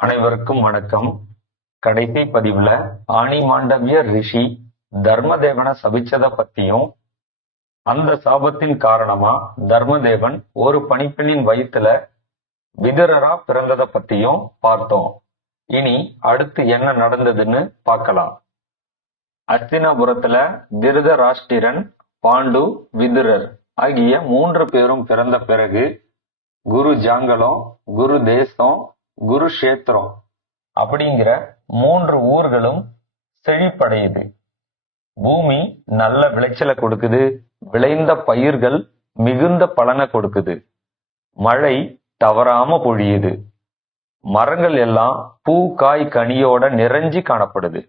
அனைவருக்கும் வணக்கம். கடைசி பதிவுல ஆணிமாண்டவிய ரிஷி தர்மதேவனை சபிச்சத பத்தியும், அந்த சாபத்தின் காரணமா தர்மதேவன் ஒரு பணிப்பெண்ணின் வயித்துல விதுரரா பிறந்தத பத்தியும் பார்த்தோம். இனி அடுத்து என்ன நடந்ததுன்னு பார்க்கலாம். அஸ்தினாபுரத்துல திருதராஷ்டிரன், பாண்டு, விதுரர் ஆகிய 3 பேரும் பிறந்த பிறகு குரு ஜாங்கலம், குரு தேசம், குருஷேத்திரம் அப்படிங்கிற 3 ஊர்களும் செழிப்படையுது. பூமி நல்ல விளைச்சலை கொடுக்குது. விளைந்த பயிர்கள் மிகுந்த பலனை கொடுக்குது. மழை தவறாம பொழியுது. மரங்கள் எல்லாம் பூ காய் கனியோட நிறைஞ்சி காணப்படுது.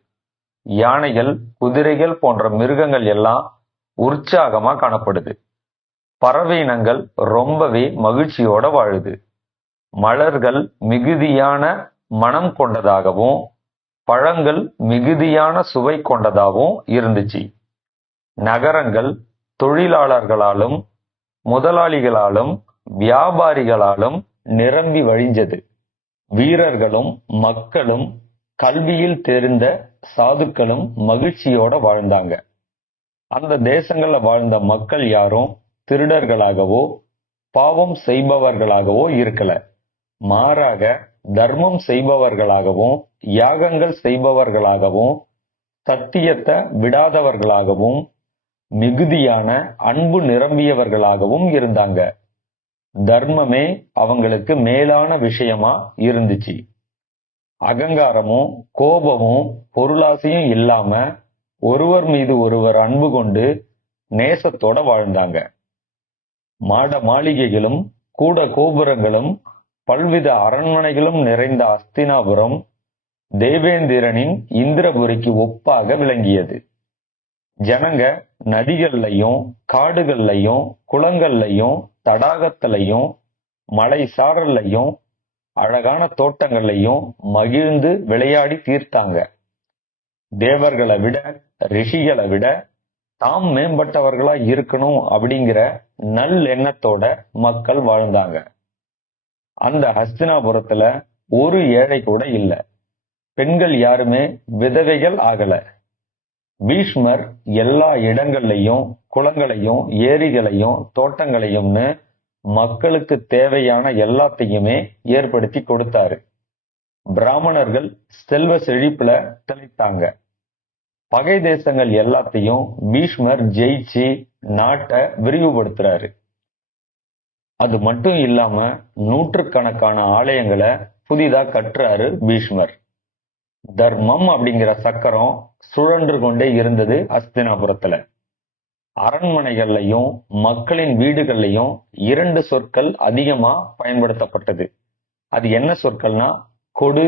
யானைகள், குதிரைகள் போன்ற மிருகங்கள் எல்லாம் உற்சாகமா காணப்படுது. பறவை இனங்கள் ரொம்பவே மகிழ்ச்சியோட வாழுது. மலர்கள் மிகுதியான மனம் கொண்டதாகவும், பழங்கள் மிகுதியான சுவை கொண்டதாகவும் இருந்துச்சு. நகரங்கள் தொழிலாளர்களாலும், முதலாளிகளாலும், வியாபாரிகளாலும் நிரம்பி வழிஞ்சது. வீரர்களும் மக்களும், கல்வியில் தெரிந்த சாதுக்களும் மகிழ்ச்சியோட வாழ்ந்தாங்க. அந்த தேசங்கள்ல வாழ்ந்த மக்கள் யாரும் திருடர்களாகவோ பாவம் செய்பவர்களாகவோ இருக்கல. மாறாக தர்மம் செய்பவர்களாகவும், யாகங்கள் செய்பவர்களாகவும், சத்தியத்தை விடாதவர்களாகவும், மிகுதியான அன்பு நிரம்பியவர்களாகவும் இருந்தாங்க. தர்மமே அவங்களுக்கு மேலான விஷயமா இருந்துச்சு. அகங்காரமும் கோபமும் பொருளாசையும் இல்லாம ஒருவர் மீது ஒருவர் அன்பு கொண்டு நேசத்தோட வாழ்ந்தாங்க. மாட மாளிகைகளும் கூட கோபுரங்களும் பல்வித அரண்மனைகளும் நிறைந்த அஸ்தினாபுரம் தேவேந்திரனின் இந்திரபுரிக்கு ஒப்பாக விளங்கியது. ஜனங்க நதிகள்லையும், காடுகள்லையும், குளங்கள்லையும், தடாகத்திலையும், மலை சாரல்லையும், அழகான தோட்டங்கள்லையும் மகிழ்ந்து விளையாடி தீர்த்தாங்க. தேவர்களை விட, ரிஷிகளை விட தாம் மேம்பட்டவர்களா இருக்கணும் அப்படிங்கிற நல் எண்ணத்தோட மக்கள் வாழ்ந்தாங்க. அந்த ஹஸ்தினாபுரத்துல ஒரு ஏழை கூட இல்ல. பெண்கள் யாருமே விதவைகள் ஆகல. பீஷ்மர் எல்லா இடங்கள்லையும் குளங்களையும், ஏரிகளையும், தோட்டங்களையும்னு மக்களுக்கு தேவையான எல்லாத்தையுமே ஏற்படுத்தி கொடுத்தாரு. பிராமணர்கள் செல்வ செழிப்புல திளைத்தாங்க. பகை தேசங்கள் எல்லாத்தையும் பீஷ்மர் ஜெயிச்சு நாட்டை விரிவுபடுத்துறாரு. அது மட்டும் இல்லாம நூற்றுக்கணக்கான ஆலயங்களை புதிதா கட்டுறாரு பீஷ்மர். தர்மம் அப்படிங்கிற சக்கரம் சுழன்று கொண்டே இருந்தது அஸ்தினாபுரத்துல. அரண்மனைகள்லையும் மக்களின் வீடுகள்லையும் 2 சொற்கள் அதிகமா பயன்படுத்தப்பட்டது. அது என்ன சொற்கள்னா, கொடு,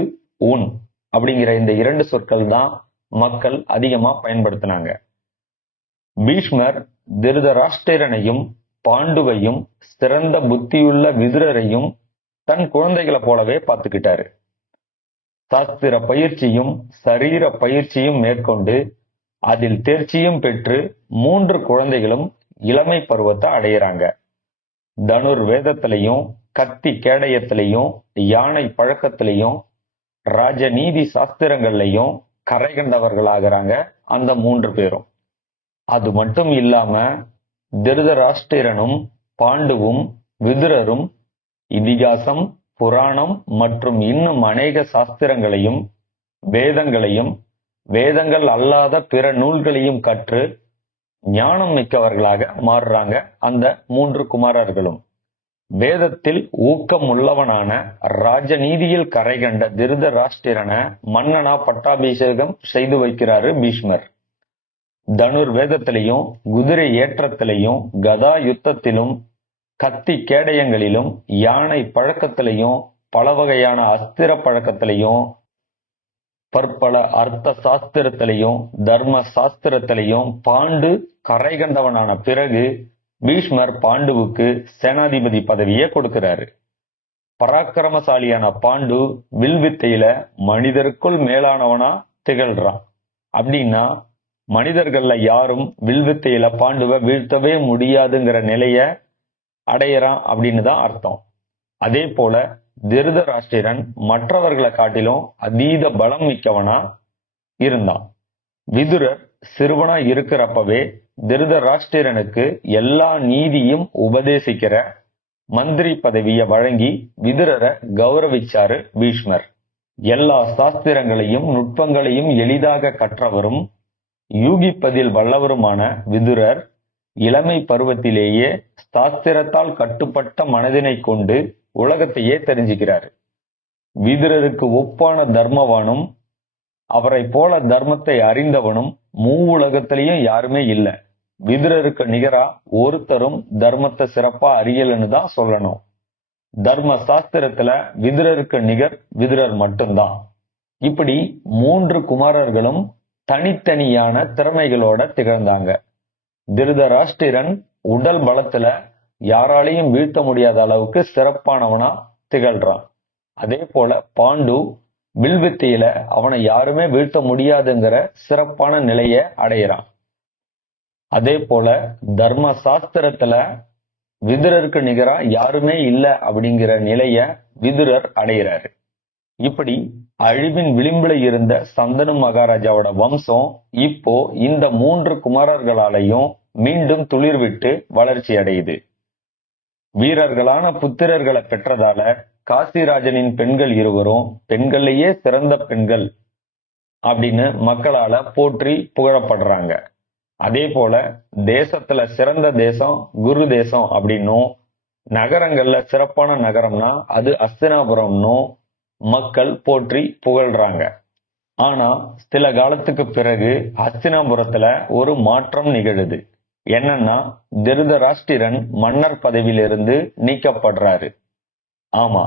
உன் அப்படிங்கிற இந்த 2 சொற்கள் தான் மக்கள் அதிகமா பயன்படுத்தினாங்க. பீஷ்மர் திருதராஷ்டிரனையும், பாண்டுவையும், சிறந்த புத்தியுள்ள விதுரரையும் தன் குழந்தைகளை போலவே பார்த்துக்கிட்டாரு. சாஸ்திர பயிற்சியும் சரீர பயிற்சியும் மேற்கொண்டு அதில் தேர்ச்சியும் பெற்று 3 குழந்தைகளும் இளமை பருவத்தை அடையிறாங்க. தனுர் வேதத்திலையும், கத்தி கேடயத்திலையும், யானை பழக்கத்திலையும், ராஜநீதி சாஸ்திரங்கள்லையும் கரை கண்டவர்களாகிறாங்க அந்த 3 பேரும். அது மட்டும் இல்லாம திருதராஷ்டிரனும், பாண்டுவும், விதுரரும் இதிகாசம், புராணம் மற்றும் இன்னும் அநேக சாஸ்திரங்களையும், வேதங்களையும், வேதங்கள் அல்லாத பிற நூல்களையும் கற்று ஞானம் மிக்கவர்களாக மாறுறாங்க அந்த 3 குமாரர்களும். வேதத்தில் ஊக்கம் உள்ளவனான ராஜநீதியில் கரை கண்ட திருதராஷ்டிரனை மன்னனா பட்டாபிஷேகம் செய்து வைக்கிறாரு பீஷ்மர். தனுர் வேதத்திலையும், குதிரை ஏற்றத்திலையும், கதா யுத்தத்திலும், கத்தி கேடயங்களிலும், யானை பழக்கத்திலையும், பல வகையான அஸ்திர பழக்கத்திலையும், பற்பல அர்த்த சாஸ்திரத்திலையும், தர்ம சாஸ்திரத்திலையும் பாண்டு கரை கண்டவனான பிறகு பீஷ்மர் பாண்டுவுக்கு சேனாதிபதி பதவியை கொடுக்கிறாரு. பராக்கிரமசாலியான பாண்டு வில்வித்தையில மனிதருக்குள் மேலானவனா திகழ்றான். அப்படின்னா மனிதர்கள்ல யாரும் வில்வித்தையில பாண்டுவை வீழ்த்தவே முடியாதுங்கிற நிலைய அடையறான் அப்படின்னு தான் அர்த்தம். அதே போல திருதராஷ்டிரன் மற்றவர்களை காட்டிலும் அதீத பலம் மிக்கவனா இருந்தான். விதுரர் சிறுவனா இருக்கிறப்பவே திருதராஷ்டிரனுக்கு எல்லா நீதியும் உபதேசிக்கிற மந்திரி பதவியை வழங்கி விதுரரை கௌரவிச்சாரு பீஷ்மர். எல்லா சாஸ்திரங்களையும் நுட்பங்களையும் எளிதாக கற்றவரும் யூகிப்பதில் வல்லவருமான விதுரர் இளமை பருவத்திலேயே சாஸ்திரத்தால் கட்டுப்பட்ட மனதினை கொண்டு உலகத்தையே தெரிஞ்சுக்கிறாரு. விதுரருக்கு ஒப்பான தர்மவானும் அவரை போல தர்மத்தை அறிந்தவனும் உலகத்திலையும் யாருமே இல்ல. விதுரருக்கு நிகரா ஒருத்தரும் தர்மத்தை சிறப்பா அறியலன்னு தான் சொல்லணும். தர்ம சாஸ்திரத்துல விதுரருக்கு நிகர் விதுரர் மட்டும்தான். இப்படி 3 குமாரர்களும் தனித்தனியான திறமைகளோட திகழ்ந்தாங்க. திருதராஷ்டிரன் உடல் பலத்துல யாராலையும் வீழ்த்த முடியாத அளவுக்கு சிறப்பானவனா திகழ்றான். அதே போல பாண்டு வில்வித்தையில அவனை யாருமே வீழ்த்த முடியாதுங்கிற சிறப்பான நிலைய அடையிறான். அதே போல தர்ம சாஸ்திரத்துல விதுரருக்கு நிகரா யாருமே இல்ல அப்படிங்கிற நிலைய விதுரர் அடைகிறாரு. இப்படி அழிவின் விளிம்புல இருந்த சந்தனு மகாராஜாவோட வம்சம் இப்போ இந்த 3 குமாரர்களாலையும் மீண்டும் துளிர்விட்டு வளர்ச்சி அடையுது. வீரர்களான புத்திரர்களை பெற்றதால காசிராஜனின் பெண்கள் இருவரும் பெண்கள்லயே சிறந்த பெண்கள் அப்படின்னு மக்களால போற்றி புகழப்படுறாங்க. அதே போல தேசத்துல சிறந்த தேசம் குரு தேசம் அப்படின்னும், நகரங்கள்ல சிறப்பான நகரம்னா அது அஸ்தினாபுரம்னும் மக்கள் போற்றி புகழ்றாங்க. ஆனா சில காலத்துக்கு பிறகு ஹஸ்தினாபுரத்துல ஒரு மாற்றம் நிகழுது. என்னன்னா, திருதராஷ்டிரன் மன்னர் பதவியிலிருந்து நீக்கப்படுறாரு. ஆமா,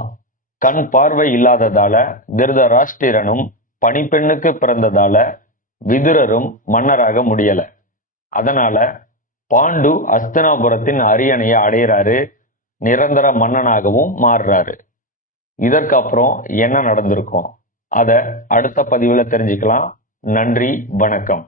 கண் பார்வை இல்லாததால திருதராஷ்டிரனும் பணிப்பெண்ணுக்கு பிறந்ததால விதுரரும் மன்னராக முடியல. அதனால பாண்டு ஹஸ்தினாபுரத்தின் அரியணையை அடையிறாரு, நிரந்தர மன்னனாகவும் மாறுறாரு. இதற்கு அப்புறம் என்ன நடந்திருக்கும் அத அடுத்த பதிவுல தெரிஞ்சுக்கலாம். நன்றி, வணக்கம்.